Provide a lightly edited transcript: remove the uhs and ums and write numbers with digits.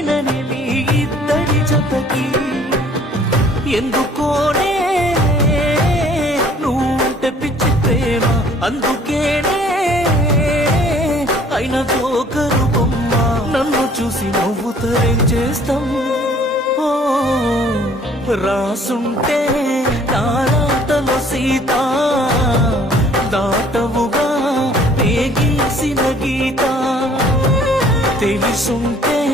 మీ ఇద్దరి జతకి ఎందుకోనే నువ్వుంటే పిచ్చి ప్రేమ అందుకేనే అయిన జోకరు బొమ్మ నన్ను చూసి నవ్వుతరేం చేస్తాం ఓ రాసుంటే తారాటలో సీత దాటవుగా గీసిన గీత తెలుసుంటే